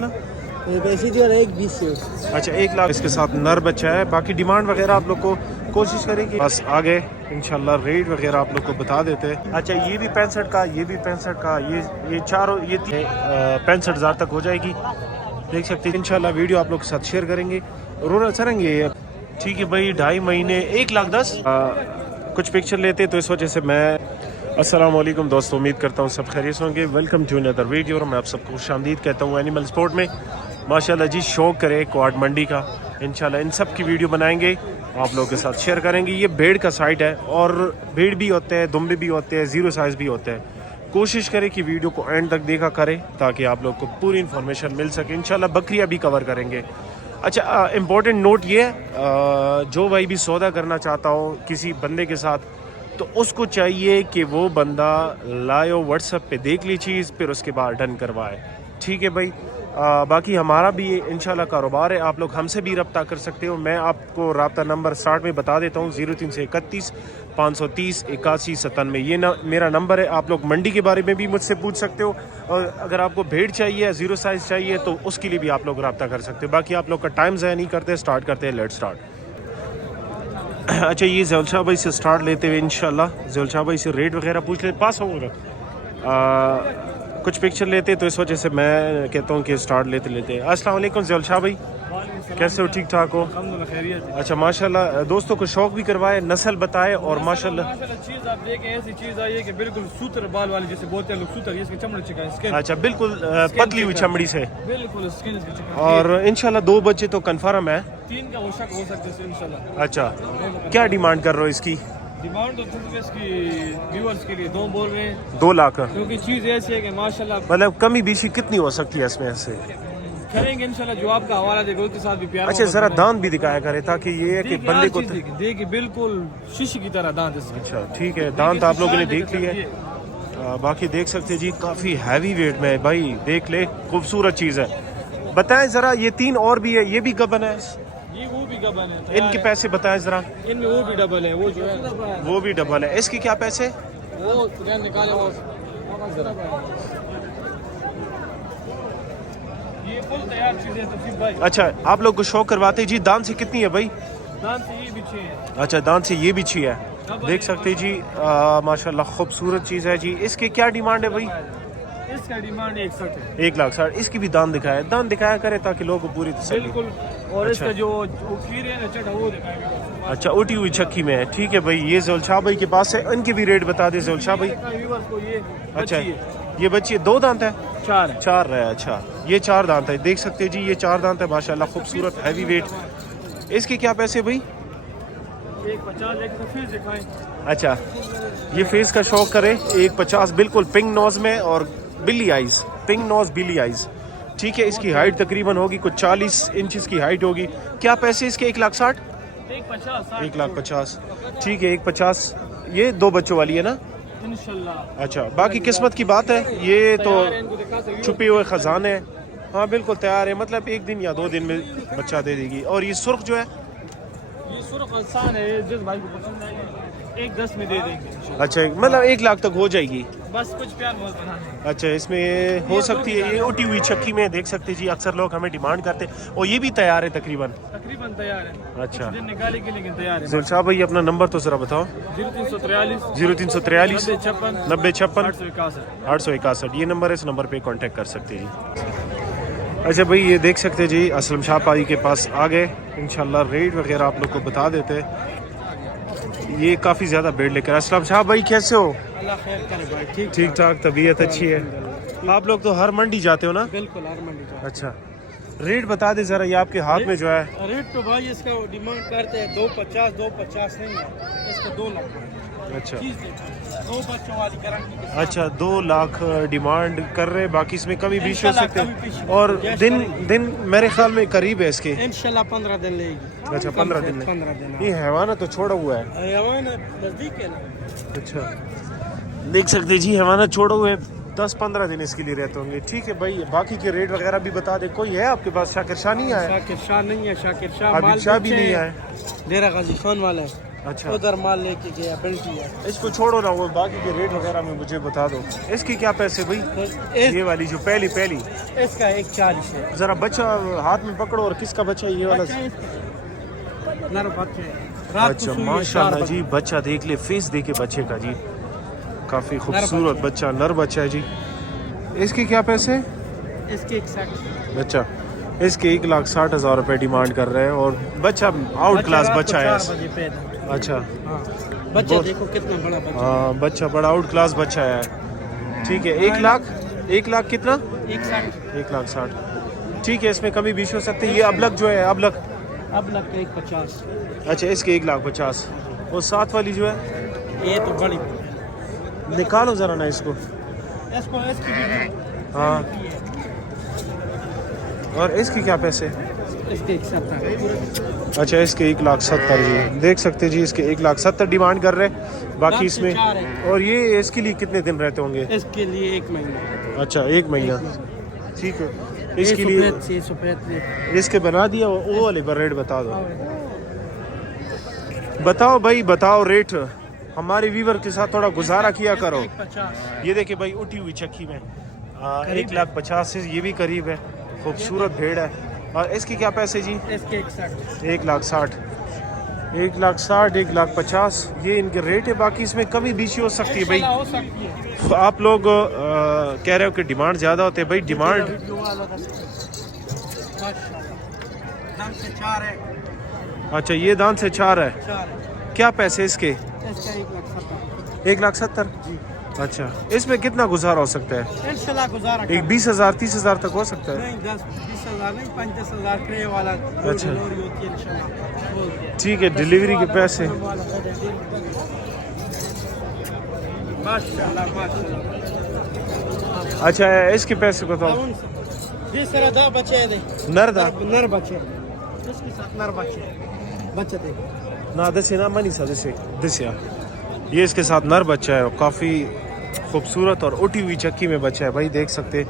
نا पैसे जो एक 20 से। अच्छा 1 लाख इसके साथ नर बच्चा है। बाकी डिमांड वगैरह आप लोग को कोशिश करेंगे बस आगे इंशाल्लाह रेट वगैरह आप लोग को बता देते हैं। अच्छा ये भी 65 का, ये भी 65 का, ये चारों ये 65,000 तक हो जाएगी। देख सकते हैं इंशाल्लाह वीडियो आप लोग के साथ शेयर करेंगे और चलेंगे। ठीक है भाई 2.5 महीने 1,10,000 कुछ पिक्चर लेते तो इस वजह से मैं अस्सलाम वालेकुम दोस्तों, उम्मीद करता हूँ सब खैरियत होंगे। वेलकम टू अनदर वीडियो और मैं आप सबको खुशामदीद कहता हूँ एनिमल स्पोर्ट में। माशाल्लाह जी शौक करे क्वाड मंडी का, इंशाल्लाह इन सब की वीडियो बनाएंगे आप लोगों के साथ शेयर करेंगे। ये भेड़ का साइट है और भेड़ भी होते हैं, दुम्बे भी होते हैं, जीरो साइज़ भी होते हैं। कोशिश करें कि वीडियो को एंड तक देखा करें ताकि आप लोग को पूरी इन्फॉर्मेशन मिल सके। इंशाल्लाह बकरियाँ भी कवर करेंगे। अच्छा इम्पोर्टेंट नोट ये है, जो भाई भी सौदा करना चाहता हो किसी बंदे के साथ तो उसको चाहिए कि वो बंदा लायो व्हाट्सएप पे देख ली चीज़ फिर उसके बाद डन करवाए। ठीक है भाई। बाकी हमारा भी इंशाल्लाह कारोबार है, आप लोग हमसे भी रब्ता कर सकते हो। मैं आपको रब्ता नंबर स्टार्ट में बता देता हूँ 0331 530 81 97। ये मेरा नंबर है। आप लोग मंडी के बारे में भी मुझसे पूछ सकते हो और अगर आपको भेड़ चाहिए जीरो साइज़ चाहिए तो उसके लिए भी आप लोग रब्ता कर सकते हो। बाकी आप लोग का टाइम ज़ाया नहीं करते, स्टार्ट करते हैं। Let start. अच्छा ये ज़ैल भाई से स्टार्ट लेते हुए इंशाल्लाह ज़ैल भाई से रेट वगैरह पूछ ले पास होगा। कुछ पिक्चर लेते तो इस वजह से मैं कहता हूँ कि स्टार्ट लेते। अस्सलाम वालेकुम ज़ैल भाई, कैसे हो? ठीक ठाक हो? अच्छा माशाल्लाह। दोस्तों को शौक भी करवाए, नस्ल बताए और माशाल्लाह चीज आप देखें ऐसी चीज आई है कि बिल्कुल सूत्र बाल वाली जैसे बोलते हैं लोग, सूत्र इसकी चमड़ी चिका है। अच्छा बिल्कुल पतली हुई चमड़ी से बिल्कुल स्किन इसकी चिका। और इंशाल्लाह 2 बच्चे तो कंफर्म है। 3 का वो शक हो सकता है इंशाल्लाह। अच्छा क्या डिमांड कर रहे हो इसकी? डिमांड तो थोड़ी इसकी व्यूअर्स के लिए 2 बोल रहे हैं 2 लाख। क्योंकि चीज ऐसी है कि माशाल्लाह मतलब कमी बेशी कितनी हो सकती है इसमें से? करेंगे इंशाल्लाह जो आपका हवाला देगा उसके साथ भी प्यार। अच्छा जरा दांत भी दिखाया करे ताकि ये है कि बंदे को देखिए बिल्कुल शीशे की तरह दांत इसके। अच्छा ठीक है, दांत आप लोगों ने देख लिया है। बाकी देख सकते हैं जी काफ़ी हैवी वेट में है भाई, देख ले खूबसूरत चीज़ है। बताएं ज़रा ये 3 और भी है, ये भी गबन है? ये वो भी गबन है। इनके पैसे बताएं ज़रा। इनमें वो भी डबल है, वो जो है वो भी डबल है। इसके क्या पैसे? वो निकाले वो ये फुल तैयार चीजें तो भाई। अच्छा आप लोग को शौक करवाते जी। दांत से कितनी है भाई? दांत से ये भी 6 है। अच्छा दांत से ये भी 6 है। देख सकते हैं जी माशाल्लाह खूबसूरत चीज़ है जी। इसके क्या डिमांड है भाई? इसका डिमांड 61 है। 1,60,000। इसकी भी दांत दिखाया करे ताकि लोगों को पूरी तसल्ली। बिल्कुल। और अच्छा। इसका जो खीर है ना चटा वो दिखाएगा। अच्छा उठी हुई चक्की में है। ठीक है भाई। ये ज़ुलशाह भाई के पास है, इनके भी रेट बता दे ज़ुलशाह भाई। अच्छा ये बच्ची 2 दांत है? 4 है। 4 है। अच्छा ये 4 दांत है। देख सकते हैं जी ये 4 दांत है माशाल्लाह खूबसूरत हैवी वेट। इसके क्या पैसे भाई? 150 एक फेस दिखाएं। अच्छा ये फेस का शौक करे 150 बिल्कुल पिंक नोज में और बिली आइज, पिंक नोज बिली आइज। ठीक है। इसकी हाइट तकरीबन होगी कुछ 40 इंचेस की हाइट होगी। क्या पैसे इसके? 1,60,000 1,50,000। ठीक है 1,50,000। ये 2 बच्चों वाली है ना इंशाल्लाह। अच्छा बाकी किस्मत की बात है, ये तो छुपे हुए खजाने हैं। हाँ बिल्कुल तैयार है, मतलब 1 दिन या 2 दिन में बच्चा दे देगी। और ये सुर्ख जो है ये सुर्ख आसान है, जिस भाई को पसंद आएगी 1,10 में दे देंगे। अच्छा मतलब 1 लाख तक हो जाएगी बस कुछ प्यार बहुत बना है। अच्छा इसमें हो सकती है। ये उठी हुई चक्की में देख सकते जी अक्सर लोग हमें डिमांड करते हैं और ये भी तैयार है तकरीबन तैयार है। अच्छा दिन निकाले के लेकिन तैयार है। ज़ुलशाह भाई अपना नंबर तो ज़रा बताओ। 0343 0343 90 56 861। 861 ये नंबर है, इस नंबर पे कांटेक्ट कर सकते हैं। अच्छा भाई ये देख सकते हैं जी असलम शाह भाई के पास आ गए। इंशाल्लाह रेट वगैरह आप लोग को बता देते हैं। ये काफ़ी ज़्यादा भेड़ लेकर। असलम शाह भाई कैसे हो? अल्लाह खैर करे भाई। ठीक ठाक, तबीयत अच्छी है। आप लोग तो हर मंडी जाते हो ना? बिल्कुल हर मंडी का। अच्छा रेट बता दे ज़रा, ये आपके हाथ में जो है। रेट तो भाई इसका डिमांड करते हैं 250 नहीं है, इसका 2 लाख। अच्छा 2 बच्चों वाली गारंटी। अच्छा 2 लाख डिमांड कर रहे, बाकी इसमें कमी भी हो सकते हैं। और कमी दिन मेरे ख्याल में करीब है इसके। इंशाल्लाह 15 दिन लेगी। अच्छा 15 दिन में। 15 दिन। ये हैवाना तो छोड़ा हुआ है। हैवाना नजदीक है ना। अच्छा देख सकते जी हैवाना छोड़े हुए 10-15 दिन इसके लिए रहते होंगे। ठीक है भाई बाकी के रेट वगैरह भी बता दे। कोई है आपके पास? शाकिर शाह नहीं आया? शाकिर शाह नहीं है। शाकिर शाह आबिद शाह भी नहीं आए। डेरा गाजी खान वाला है। अच्छा उधर माल लेके गया बेल्टी है। इसको छोड़ो ना, वो बाकी के रेट वगैरह में मुझे बता दो। इसकी क्या पैसे भाई? ये वाली जो पहली इसका 140 है। जरा बच्चा हाथ में पकड़ो। और किसका बच्चा है ये वाला? नर बच्चे रात को अच्छा सुई है, माशाल्लाह 4 जी, बच्चा देख ले, फेस देखे बच्चे का जी, काफी खूबसूरत बच्चा, नर बच्चा है जी। इसके क्या पैसे? इसके 160 बच्चा इसके 1,60,000 रुपए डिमांड कर रहे हैं। और बच्चा आउट क्लास बच्चा है। अच्छा बच्चा देखो कितना बड़ा बच्चा। हाँ, बच्चा बड़ा आउट क्लास बच्चा है। ठीक है, 1,00,000 कितना? 1,60,000। ठीक है, इसमें कमी बीच हो सकती है। ये अबलक जो है, अबलक अब लग के 150। अच्छा, इसके 1,50,000। और साथ वाली जो है, ये तो बड़ी निकालो जरा ना इसको। इसकी भी हाँ, और इसकी क्या पैसे? इसके 170। अच्छा, इसके 1,70,000 जी, देख सकते जी, इसके 1,70,000 डिमांड कर रहे हैं। बाकी इसमें, और ये इसके लिए कितने दिन रहते होंगे? इसके लिए 1 महीना। अच्छा, 1 महीना। ठीक है, इसके लिए इसके बना दिया। वो वाले पर रेट बता दो। बताओ भाई, बताओ रेट। हमारे व्यूवर के साथ थोड़ा गुजारा किया करो। 150। ये देखिए भाई, उठी हुई चक्की में 1,50,000 से ये भी करीब है। खूबसूरत भेड़ है। और इसकी क्या पैसे जी? इसके 160। 1,60,000, 1,60,000, 1,50,000 ये इनके रेट है। बाकी इसमें कमी बीच हो सकती है भाई। हो सकती है। आप लोग कह रहे हो कि डिमांड ज़्यादा होते हैं भाई। डिमांड दाम से 4 है। अच्छा, ये दान से 4 है। 4 है। क्या पैसे इसके? इसका 1,70,000। 1,70,000। अच्छा, इसमें कितना गुजारा हो सकता है? इंशाल्लाह गुजारा एक 20,000 30,000 तक हो सकता है। नहीं 10-20,000 नहीं 50,000 क्रे वाला। अच्छा। डिलीवरी होती है इंशाल्लाह। ठीक है, डिलीवरी के पैसे। माशाल्लाह माशाल्लाह। अच्छा, इसके पैसे बताओ। ये सारा दो बच्चे हैं। नर दा नर बच्चे इसके साथ नर बच्चे देखो ना दसे ना मनी सा दसे दसिया। ये इसके साथ नर बच्चा है, काफ़ी खूबसूरत और उठी हुई चक्की में बच्चा है भाई, देख सकते।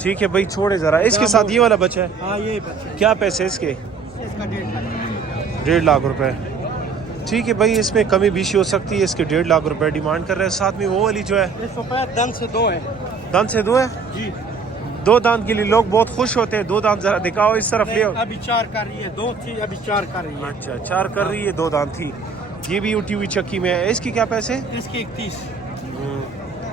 ठीक है भाई, छोड़े ज़रा। इसके साथ ये वाला बच्चा है। हाँ ये बच्चे। क्या पैसे इसके? इसका 1.5 1,50,000 रुपए। ठीक है भाई, इसमें कमी बीशी हो सकती है। इसके 1,50,000 रुपए डिमांड कर रहे हैं। साथ में वो वाली जो है, इसको दंत से 2 है। दांत से 2 है जी। 2 दांत के लिए लोग बहुत खुश होते हैं। 2 दांत जरा दिखाओ, इस तरफ ले आओ। अभी 4 कर रही है। 2 थी अभी 4 कर रही है। अच्छा, 4 कर रही है, 2 दांत थी। ये भी उठी हुई चक्की में है। इसकी क्या पैसे? इसके 31।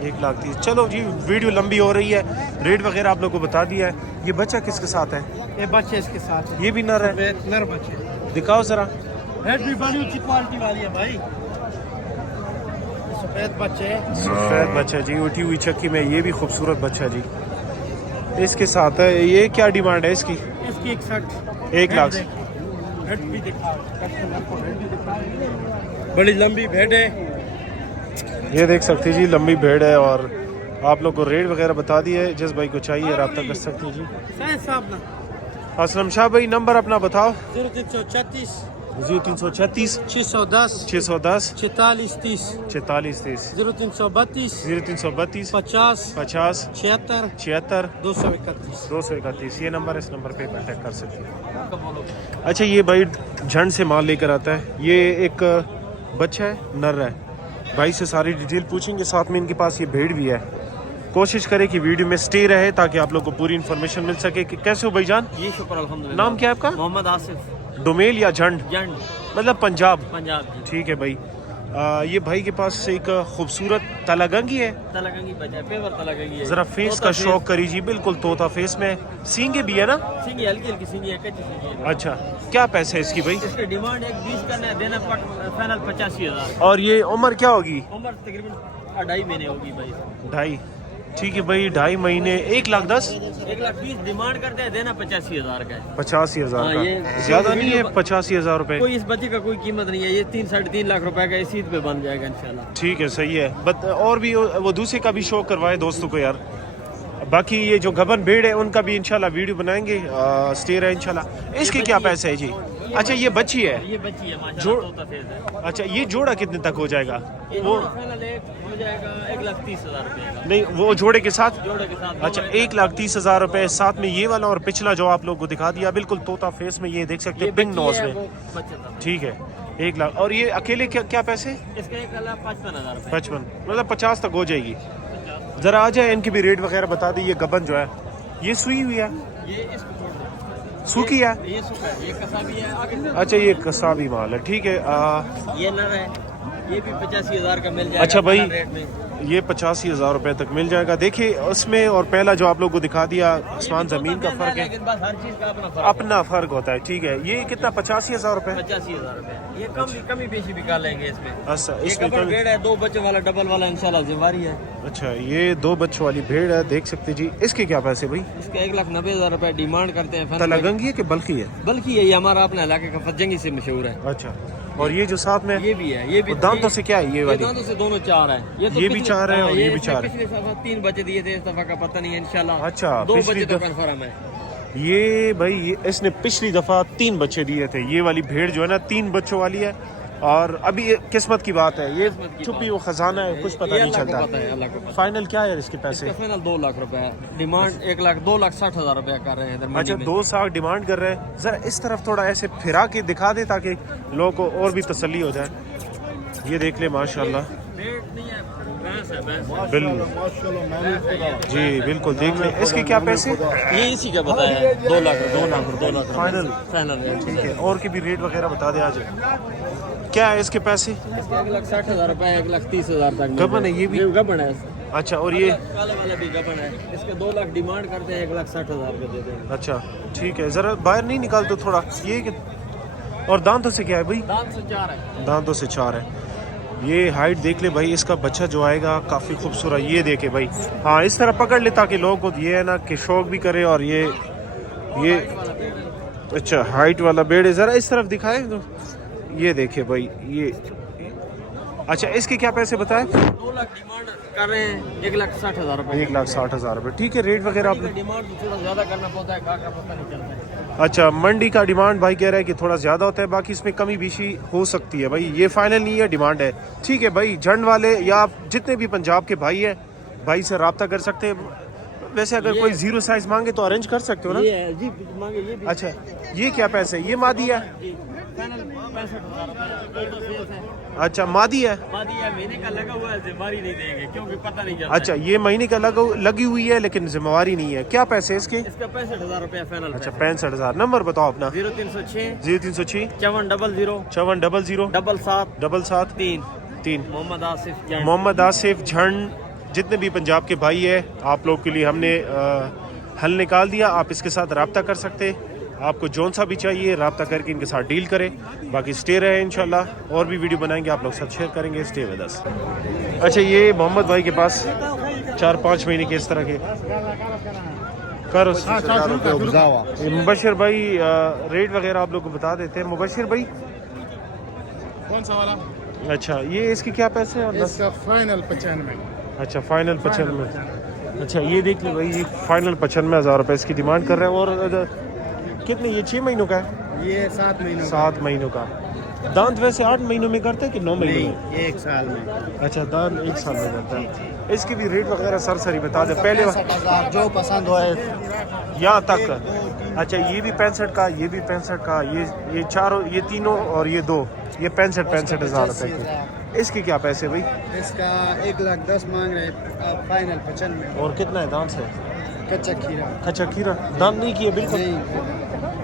1,30,000। चलो जी, वीडियो लंबी हो रही है, रेट वगैरह आप लोग को बता दिया है। ये बच्चा किसके साथ है? ये बच्चे इसके साथ है। ये भी नर है। नर बच्चे दिखाओ जरा। हेड भी बड़ी ऊंची क्वालिटी वाली है भाई। सफेद बच्चे है। सफेद बच्चा जी, उठी हुई चक्की में। ये भी खूबसूरत बच्चा जी, इसके साथ है। ये क्या डिमांड है इसकी? इसकी 160। 1,00,000। हेड भी दिखाओ, कस्टमर को हेड भी दिखाओ। बड़ी लंबी भेड़ है। ये देख सकते जी, लंबी भेड़ है। और आप लोग को रेट वगैरह बता दिया है। जिस भाई को चाहिए रब्ता कर सकते हैं जी। सही साहब ना। असलम शाह भाई, नंबर अपना बताओ। 0336 0336 610 610 44 30 44 30 0332 0332 50 50 76 76 231। 231। ये नंबर, इस नंबर पे कांटेक्ट कर सकते हैं। अच्छा, ये भाई झंड से माल लेकर आता है। ये एक बच्चा है, नर है। भाई से सारी डिटेल पूछेंगे। साथ में इनके पास ये भेड़ भी है। कोशिश करें कि वीडियो में स्टे रहे ताकि आप लोग को पूरी इन्फॉर्मेशन मिल सके। कि कैसे हो भाईजान? ये शुक्र अल्हम्दुलिल्लाह। नाम क्या है आपका? मोहम्मद आसिफ डोमेल या झंड? जंड मतलब पंजाब। पंजाब की ठीक है भाई। ये भाई के पास एक खूबसूरत तलागंगी है। तलगंगी बजा पेवर तलगंगी है। जरा फेस का शौक करीजिए। बिल्कुल तोता फेस में, सींगे भी है ना? सिंगी हल्की हल्की सिंगी है, कच्ची सिंगी है। अच्छा, क्या पैसे है इसकी भाई? इसकी डिमांड 1,20 करना है, देना फाइनल 85,000। और ये उम्र क्या होगी? उम्र तकरीबन 2.5 महीने होगी भाई। 2.5। ठीक है भाई, 2.5 महीने। 1,10,000 1,20,000 डिमांड करते हैं, देना 85,000 का है। 85,000 हाँ, का ये ज्यादा नहीं है। वीडियो- 85,000 रुपए। कोई इस बच्चे का कोई कीमत नहीं है। ये 3-3.5 लाख रुपए का इसी पे बन जाएगा इंशाल्लाह। ठीक है, सही है। बट और भी वो दूसरे का भी शौक करवाए दोस्तों को यार। बाकी ये जो गबन भेड़ है उनका भी इंशाल्लाह वीडियो बनाएंगे। स्टे रहे इंशाल्लाह। इसके क्या पैसे है जी? अच्छा, ये बच्ची है। ये बच्ची है माशाल्लाह, जोड़- तोता फेस है। अच्छा, ये जोड़ा कितने तक हो जाएगा? ये वो फाइनल एक हो जाएगा 1,30,000 रुपए का नहीं, वो जोड़े के साथ। जोड़े के साथ। अच्छा, 1,30,000 रुपए। साथ में ये वाला और पिछला जो आप लोग को दिखा दिया, बिल्कुल तोता फेस में। ये देख सकते ये हैं पिंक बच्ची नोज है, में। वो बच्चा था। ठीक है, 1 लाख। और ये अकेले क्या क्या पैसे? इसका 1,55,000 रुपये। 55 मतलब 50 तक हो जाएगी। ज़रा आ जाए इनकी भी रेट वगैरह बता दी। ये गबन जो है ये सुई हुई है, ये इसको छोड़ दो, सूखी है? ये सूखा है, ये कसा भी है आगे से। अच्छा ये कसाबी माल है, ठीक है। ये नर है, ये भी 85,000 का मिल जाएगा। अच्छा भाई, रेट में ये 85,000 रुपए तक मिल जाएगा। देखिए उसमें और पहला जो आप लोग को दिखा दिया आसमान ज़मीन का फ़र्क है, लेकिन बस हर चीज़ का अपना फ़र्क अपना फ़र्क होता है, ठीक है। ये कितना 85,000 रुपए? 85,000 रुपये। ये कमी बेशी भी कर लेंगे इसमें। अच्छा ये इसमें कपड़ भेड़ है, 2 बच्चों वाला डबल वाला इंशाल्लाह जिम्मेवारी है। अच्छा ये 2 बच्चों वाली भेड़ है, देख सकते जी। इसके क्या पैसे भाई? इसका 1,90,000 रुपये डिमांड करते हैं। तलगंगी है कि बल्कि है? बल्कि ये हमारा अपना इलाके का फजंगी से मशहूर है। अच्छा, और ये जो साथ में ये भी है, ये भी दांतों से क्या है ये वाली? दांतों से दोनों 4 है। ये भी 4 है और ये भी 4 है। पिछले दफा 3 बच्चे दिए थे, इस दफा का पता नहीं है इंशाल्लाह। अच्छा, 2 पिछली बच्चे तो दफा- कन्फर्म है। ये भाई इसने पिछली दफा 3 बच्चे दिए थे। ये वाली भेड़ जो है ना 3 बच्चों वाली है। और अभी ये किस्मत की बात है, ये किस्मत की छुपी बात वो खजाना है, कुछ पता ये नहीं अल्लाह को चलता। पता है, अल्लाह को पता फाइनल क्या है इसके है। पैसे? इसका फाइनल 2 लाख रुपए है, डिमांड 2,60,000 रुपया कर रहे हैं इधर मंडी अच्छा में। 2 साल डिमांड कर रहे हैं। जरा इस तरफ थोड़ा ऐसे फिरा के दिखा दे ताकि लोगों को और भी तसल्ली हो जाए। ये देख ले माशाल्लाह, भेड़ नहीं है, भैंस है, भैंस है। बिल्कुल जी बिल्कुल देख ले। इसके क्या पैसे? ये इसी का पता है, 2 lakh 2 lakh final final rate. ठीक है। और की भी रेट वगैरह बता दे आज। क्या है इसके पैसे? इसके 1,60,000 रुपये, 1,30,000 तक गबन है ये भी? गबन है। अच्छा, और ये? काले वाला भी गबन है, इसके 2 लाख डिमांड करते हैं, 1,60,000 रुपये दे देंगे। अच्छा ठीक है, जरा बाहर नहीं निकाल दो थोड़ा। ये और दांतों से क्या है भाई? दांत से 4 है। दांतों से 4 है। ये हाइट देख ले भाई, इसका बच्चा जो आएगा काफ़ी खूबसूरत। ये देखे भाई, हाँ इस तरह पकड़ ले ताकि लोगों को ये है ना कि शौक भी करे। और ये अच्छा हाइट वाला बेड़ है, ज़रा इस तरफ दिखाए तो। ये देखे भाई ये। अच्छा इसके क्या पैसे बताए? 2 लाख डिमांड कर रहे हैं, 1,60,000 रुपये। 1,60,000 रुपये, ठीक है। रेट वगैरह आप? डिमांड तो थोड़ा ज्यादा करना पड़ता है, का पता नहीं चलता है। अच्छा मंडी का डिमांड भाई कह रहा है कि थोड़ा ज़्यादा होता है, बाकी इसमें कमी बेशी हो सकती है भाई। ये फाइनल नहीं है, डिमांड है, ठीक है भाई। झंड वाले या आप जितने भी पंजाब के भाई है, भाई से रब्ता कर सकते हैं। वैसे अगर कोई 0 साइज मांगे तो अरेंज कर सकते हो ना? ये है जी, मांगे ये भी। अच्छा ये क्या पैसे? ये मादी है? फाइनल 65,000 रुपये। अच्छा मादी है? मादी है, महीने का लगा हुआ है, जिम्मेवारी नहीं देंगे क्योंकि पता नहीं चलता। अच्छा ये महीने का लगी हुई है लेकिन जिम्मेवारी नहीं है। क्या पैसे इसके? इसका 65,000 रुपया फाइनल। अच्छा 65,000। नंबर बताओ अपना। 0306 0306 5400 5400 77 3 मोहम्मद आसिफ जान। मोहम्मद आसिफ झंड। जितने भी पंजाब के भाई है, आप लोग के लिए हमने हल निकाल दिया। आप इसके साथ रब्ता कर सकते। आपको जौन सा भी चाहिए रब्ता करके इनके साथ डील करें। बाकी स्टे रहे इंशाल्लाह, और भी वीडियो बनाएंगे आप लोग साथ शेयर करेंगे। Stay with us. अच्छा ये मोहम्मद भाई के पास 4-5 महीने के इस तरह के करो। ये मुबशिर भाई रेट वगैरह आप लोग को बता देते हैं। मुबशिर भाई कौन सा वाला? अच्छा ये इसके क्या पैसे हैं? इसका फाइनल 95। अच्छा फाइनल 95। अच्छा ये देख लो भाई, ये फाइनल 95,000 रुपये इसकी डिमांड कर रहे हैं। और कितने? ये 6 महीनों का है? ये 7 महीनों। 7 महीनों का। दांत वैसे 8 महीनों में करते हैं कि 9 महीनों में? ये 1 साल में। अच्छा दांत 1 साल में करता है। इसकी भी रेट वगैरह सरसरी बता दे पहले 65,000 जो पसंद हो। यहाँ तक। अच्छा ये भी 65 का, ये भी 65 का, ये चारों, ये तीनों और ये 2, ये 65,000 रुपये के। इसके क्या पैसे भाई? इसका 1,10,000 मांग रहे, फाइनल 95। और कितना है दांत से? कच्चा खीरा कच्चा खीरा दांत नहीं किया बिल्कुल? नहीं।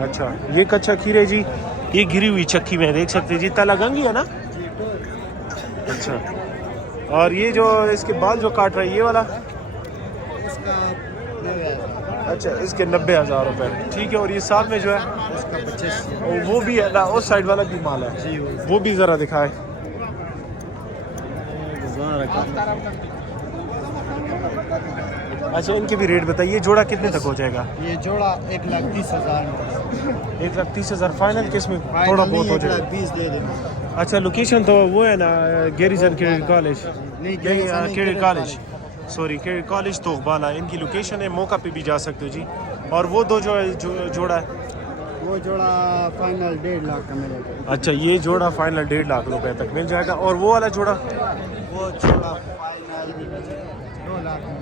अच्छा ये कच्चा खीरे जी, ये गिरी हुई चक्की में देख सकते हैं जी। तलगंगी है ना? अच्छा और ये जो इसके बाल जो काट रहा है ये वाला? इसका 90,000। अच्छा इसके 90,000 रुपये, ठीक है। और ये साथ में जो है उसका 25। वो भी है ना, उस साइड वाला भी माल है जी वो भी ज़रा दिखाए। अच्छा इनके भी रेट बताइए। जोड़ा कितने तक हो जाएगा? ये जोड़ा 1,30,000 में। 1,30,000 फाइनल किस में थोड़ा बहुत हो जाएगा? 1,20,000 दे देंगे। अच्छा लोकेशन तो वो है ना गैरिसन क्रेडिट कॉलेज? नहीं, credit college, sorry credit college तो बाला इनकी लोकेशन है। मौका पे भी जा सकते हो जी। और वो 2 जो जोड़ा है वो जोड़ा फाइनल 1.5 लाख का मिलेगा। अच्छा ये जोड़ा फाइनल 1.5 लाख रुपए तक मिल जाएगा। और वो वाला जोड़ा? वो जोड़ा फाइनल 2 लाख में।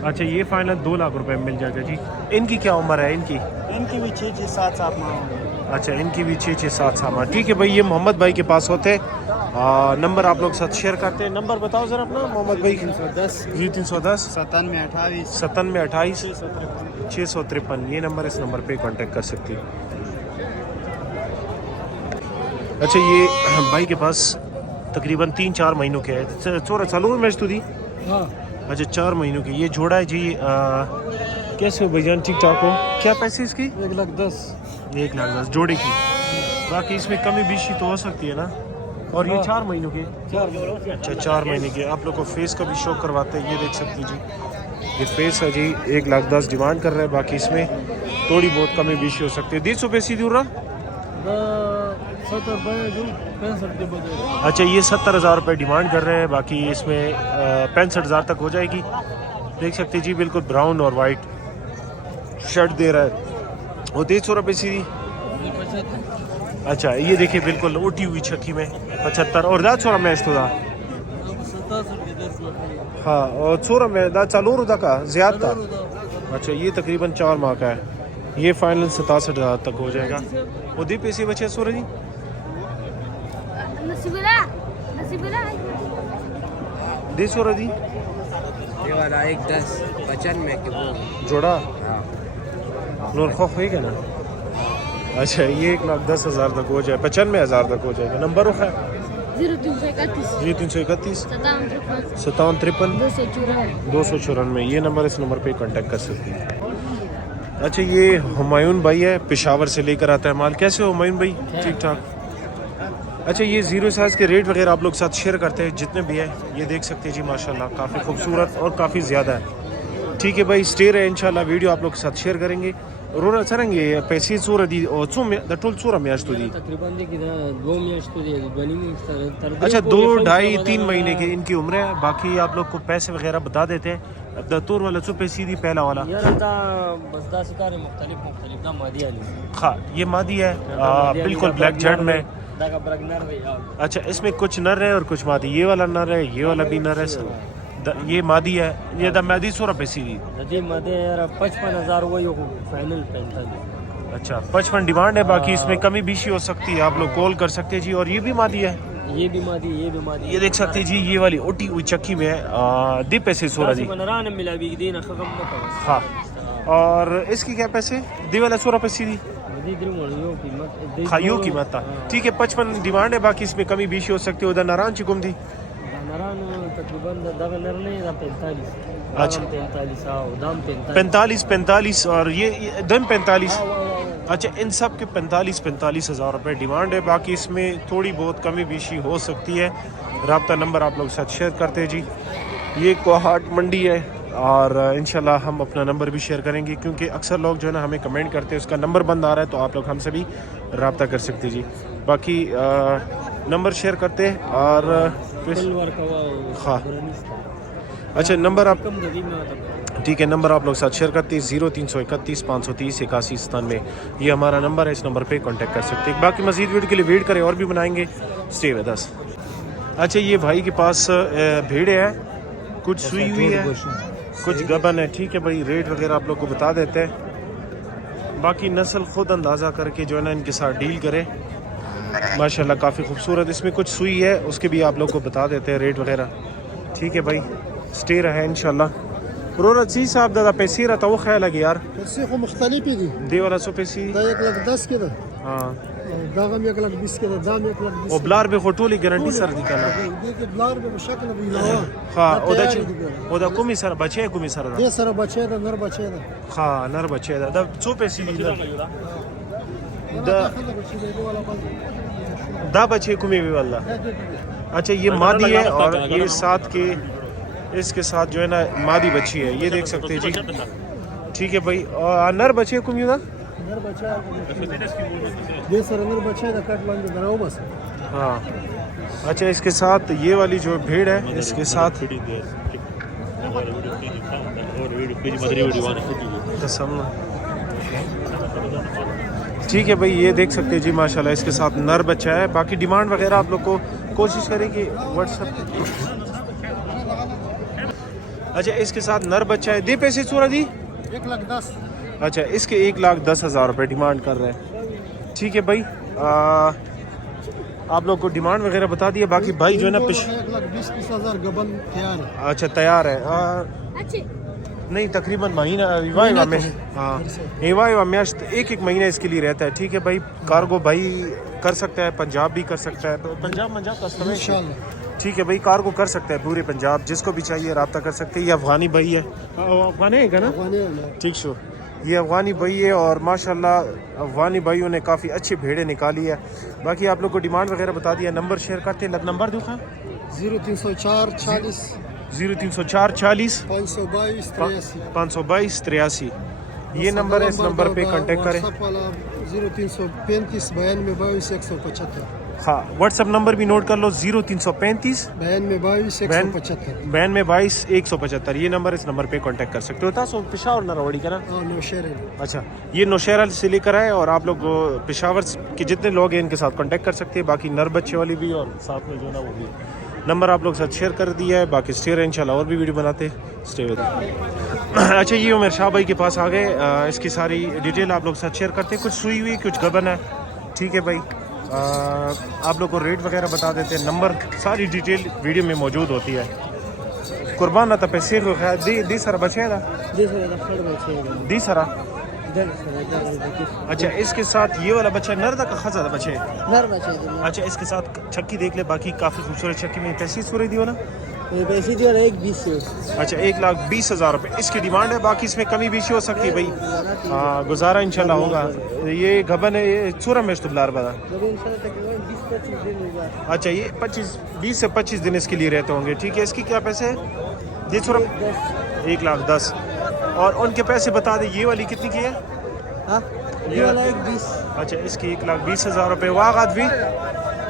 अच्छा ये फाइनल 2 लाख रुपए में मिल जाएगा जी। इनकी क्या उम्र है इनकी? इनकी भी 6-7 माह होंगे। अच्छा, इनकी भी 6-6-7 सामान। ठीक है भाई, ये मोहम्मद भाई के पास होते हैं। नंबर आप लोग साथ शेयर करते हैं। नंबर बताओ ज़रा अपना मोहम्मद भाई। 310 जी 310 9728 9728 653, ये नंबर, इस नंबर पे कांटेक्ट कर सकती है। अच्छा, ये भाई के पास तकरीबन 3-4 महीनों के है। चोरा चालू मैच तो दी। हाँ अच्छा, 4 महीनों की ये जोड़ा है जी। कैसे हो भाईजान, ठीक ठाक हो? क्या पैसे इसकी? 1,10,000 1,10,000 जोड़े की। बाकी इसमें कमी बेशी तो हो सकती है ना। और ये 4 महीनों के। अच्छा, 4 महीने के। आप लोग को फेस का भी शो करवाते हैं, ये देख सकती जी। ये फेस है जी, 1,10,000 डिमांड कर रहा है। बाकी इसमें थोड़ी बहुत कमी बेशी हो सकती है। 150 रुपये सीधी हो रहा। 70 65 के बजे। अच्छा, ये 70,000 रुपये डिमांड कर रहे हैं। बाकी इसमें 65,000 तक हो जाएगी। देख सकते जी, बिल्कुल ब्राउन और वाइट शर्ट दे रहा है। वो 150 रुपये सीधी। अच्छा, ये देखिए बिल्कुल उठी हुई छक्की में 75। और दाद छोरा मैच तो था। हाँ, और छोरा में दाद चालू रुदा का ज्यादा था। अच्छा, ये तकरीबन 4 माह का है। ये फाइनल 67,000 तक हो जाएगा। वो दी पैसे बचे सूरज जी। दे सूरज जी ये वाला 1,10 95 के वो जोड़ा हाँ नूर खौफ है क्या ना। अच्छा, ये 1,10,000 तक हो जाए, 95,000 तक हो जाएगा। नंबर है 0331 जी 331 5753 5753 294 294। ये नंबर, इस नंबर पे कांटेक्ट कर सकते हैं। अच्छा, ये हुमायूं भाई है, पेशावर से लेकर आता है माल। कैसे हो हुमायूं भाई, ठीक ठाक? अच्छा, ये जीरो साइज़ के रेट वगैरह आप लोग साथ शेयर करते हैं जितने भी है। ये देख सकते हैं जी, माशाल्लाह काफ़ी खूबसूरत और काफ़ी ज़्यादा है। ठीक है भाई, स्टे रहे इंशाल्लाह, वीडियो आप लोग के साथ शेयर करेंगे। रोना सरेंगे पैसे सूर दी और द टोल सूरा मैच तो दी। तकरीबन देखिए 2 मैच तो दिए बनी नहीं। अच्छा, 2, 2.5, 3 महीने की इनकी उम्र है। बाकी आप लोग को पैसे वगैरह बता देते हैं। अब दतूर वाला चुपे सीधी पहला वाला। यार दा बस 10 सितारे मुख्तलिफ ना मादी आली। हाँ, ये मादी है बिल्कुल ब्लैक जेड में। दा का ब्रग नर है यार। अच्छा, इसमें कुछ नर है और कुछ मादी। ये वाला नर है, ये वाला भी नर है। ये मादी है। ये द मादी 100 रुपये सीधी। जी मादी यार 55,000 वही हो फाइनल 45। अच्छा, 55 डिमांड है। बाकी इसमें कमी बेशी हो सकती है, आप लोग कॉल कर सकते हैं जी। और ये भी मादी है, ये भी मादी ये भी मादी। ये देख सकते हैं जी, ये वाली ओटी हुई चक्की में है। दी पैसे 16 जी। मनरान मिला भी देना खत्म मत। हाँ, और इसकी क्या पैसे? दी वाला 100 रुपये सीधी। खाइयो कीमत था। ठीक है, 55 डिमांड है। बाकी इसमें कमी बेशी हो सकती है। उधर नारायण चिकुम दी। नारायण तकरीबन दाम नर नहीं 45। अच्छा, 45 दाम 45 और ये दम 45। अच्छा, इन सब के 45,000 रुपये डिमांड है। बाकी इसमें थोड़ी बहुत कमी बेशी हो सकती है। राब्ता नंबर आप लोग साथ शेयर करते हैं जी। ये कोहाट मंडी है और इंशाल्लाह हम अपना नंबर भी शेयर करेंगे, क्योंकि अक्सर लोग जो है ना हमें कमेंट करते हैं उसका नंबर बंद आ रहा है, तो आप लोग हमसे भी रब्ता कर सकते हैं जी। बाकी नंबर शेयर करते हैं और हाँ। अच्छा, नंबर आप ठीक है, नंबर आप लोग साथ शेयर करते हैं 0331 530 81 97। ये हमारा नंबर है, इस नंबर पे कांटेक्ट कर सकते हैं। बाकी मज़ीद वीडियो के लिए वेट करें, और भी बनाएंगे। Stay with us. अच्छा, ये भाई के पास भेड़े हैं, कुछ सुई हुई है, कुछ गबन है। ठीक है भाई, रेट वगैरह आप लोग को बता देते हैं। बाकी नस्ल खुद अंदाज़ा करके जो है ना इनके साथ डील करें। माशाल्लाह काफ़ी खूबसूरत। इसमें कुछ सुई है, उसके भी आप लोग को बता देते हैं रेट वगैरह। ठीक है भाई, स्टे रहे इंशाल्लाह। रोना जी साहब दादा पैसे रहता वो ख्याल है यार पैसे को मुख्तलिफ ही दी। दे वाला 100 पैसे। 1,10,000 के दा हाँ, दागम 1,20,000 के दा दाम 1,20,000 और ब्लार भी खोटोली गारंटी सर दिखाना। देखिए ब्लार में शक्ल भी ना हाँ, ओदा कुमी सर बचे कुमी सर ये सर बचे दा नर बचे दा। हाँ, नर बचे दा 100 पैसे दी दा बचे कुमी भी वाला। अच्छा, ये मादी है और ये साथ के इसके साथ जो है ना मादी बच्ची है, ये देख सकते हैं जी। ठीक है भाई, और नर बचे कुमी ना नर बचा ये सर नर बचे दा कट बंद बनाओ बस। हाँ, अच्छा, इसके साथ ये वाली जो भेड़ है इसके साथ कसम। ठीक है भाई, ये देख सकते हैं जी माशाल्लाह इसके साथ नर बच्चा है। बाकी डिमांड वगैरह आप लोग को कोशिश करें कि व्हाट्सएप। अच्छा, इसके साथ नर बच्चा है। दे पैसे सूरा दी 1,10,000। अच्छा, इसके 1,10,000 रुपये डिमांड कर रहे हैं। ٹھیک ہے بھائی. آپ لوگ کو ڈیمانڈ وغیرہ بتا دیا. باقی بھائی جو ہے نا 1,20,000 گبن تیار ہے. اچھا تیار ہے. اچھے نہیں تقریباً مہینہ ایوا میں ہاں ایوا میں ایک مہینہ اس کے لیے رہتا ہے. ٹھیک ہے بھائی. کارگو بھائی کر سکتا ہے, پنجاب بھی کر سکتا ہے, پنجاب کسٹمر انشاءاللہ. ٹھیک ہے بھائی. کارگو کر سکتا ہے پورے پنجاب, جس کو بھی چاہیے رابطہ کر سکتے ہیں. یہ افغانی بھائی ہے, افغانی ہے کیا نا؟ ٹھیک شو. یہ افغانی بھائی ہے اور ماشاءاللہ افغانی بھائیوں نے کافی اچھی بھیڑیں نکالی ہے. باقی آپ لوگ کو ڈیمانڈ وغیرہ بتا دیا. نمبر شیئر کرتے ہیں. نمبر دکھا 0304 40 0304 40 522 83. 522 83. یہ نمبر ہے, اس نمبر پہ کانٹیکٹ کریں. 0335 92 175. ہاں واٹس ایپ نمبر بھی نوٹ کر لو. 0335 92 175. 92 175. یہ نمبر, اس نمبر پہ کانٹیکٹ کر سکتے ہوتا. سو پشاور نراوڑی کا نا. نوشہرہ. اچھا یہ نوشہرہ سے لے کر آئے اور آپ لوگ پشاور کے جتنے لوگ ہیں ان کے ساتھ کانٹیکٹ کر سکتے ہیں. باقی نر بچے والی بھی اور ساتھ میں جو نا وہ بھی نمبر آپ لوگ ساتھ شیئر کر دیا ہے. باقی اسٹے رہے انشاءاللہ اور بھی ویڈیو بناتے اسٹے ود. اچھا یہ عمر شاہ بھائی کے پاس آ گئے. اس کی ساری ڈیٹیل آپ لوگ ساتھ شیئر کرتے ہیں. کچھ سوئی ہوئی کچھ گبن ہے. ٹھیک ہے بھائی. آپ لوگ کو ریٹ وغیرہ بتا دیتے ہیں. نمبر ساری ڈیٹیل ویڈیو میں موجود ہوتی ہے. قربان تا پیسے کو دی سر بچے دا دی سرا. اچھا اس کے ساتھ یہ والا بچہ نر دا کا خزا دا بچے. اچھا اس کے ساتھ چھکی دیکھ لے. باقی کافی خوبصورت چھکی میں. پیسے سورے دی والا پیسے دی والا 1,20,000. اچھا 1,20,000 روپے اس کی ڈیمانڈ ہے. باقی اس میں کمی بیشی ہو سکتی ہے بھائی. ہاں گزارا انشاءاللہ ہوگا. یہ گھبن ہے, یہ چورا میں استبلار بتا. اچھا یہ 20 سے 25 دن اس کے لیے رہتے ہوں گے. ٹھیک ہے. اس کی کیا پیسے ہے؟ 1,10,000. اور ان کے پیسے بتا دیں. یہ والی کتنی کی ہے؟ یہ والا 1,20,000. اچھا اس کی 1,20,000 روپے. واغات بھی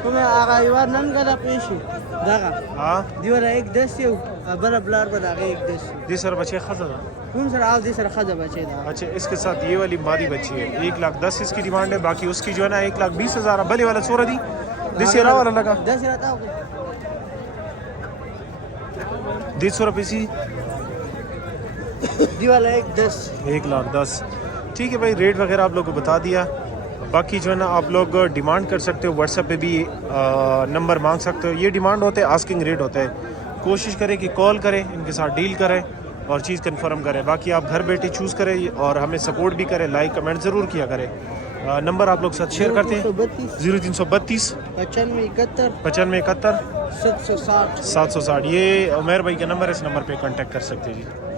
تمہیں آگا یوار نن گدا پیشی داغا ہاں دی والا 1,10,000 بڑا بلار بدا 1,10,000. دی سر بچے خزا دا. کون سر آو دی سر خدا بچے دا. اچھا اس کے ساتھ یہ والی مادی بچی ہے. 1,10,000 اس کی ڈیمانڈ ہے. باقی اس کی جو ہے نا 1,20,000. بلے والا سورا دی دیسی والا لگا 10 رہتا ہوگا 150 روپے سی. دی والا 1,10,000. 1,10,000. ٹھیک ہے بھائی. ریٹ وغیرہ آپ لوگ کو بتا دیا. باقی جو ہے نا آپ لوگ ڈیمانڈ کر سکتے ہو. واٹس ایپ پہ بھی نمبر مانگ سکتے ہو. یہ ڈیمانڈ ہوتے ہے, آسکنگ ریٹ ہوتا ہے. کوشش کریں کہ کال کریں, ان کے ساتھ ڈیل کریں اور چیز کنفرم کریں. باقی آپ گھر بیٹھے چوز کریں اور ہمیں سپورٹ بھی کریں. لائک کمنٹ ضرور کیا کریں. نمبر آپ لوگ ساتھ شیئر کرتے ہیں. 0332 95 71 95 71 760. 760. یہ عمیر بھائی کا نمبر ہے, اس نمبر پہ کانٹیکٹ کر سکتے ہیں جی.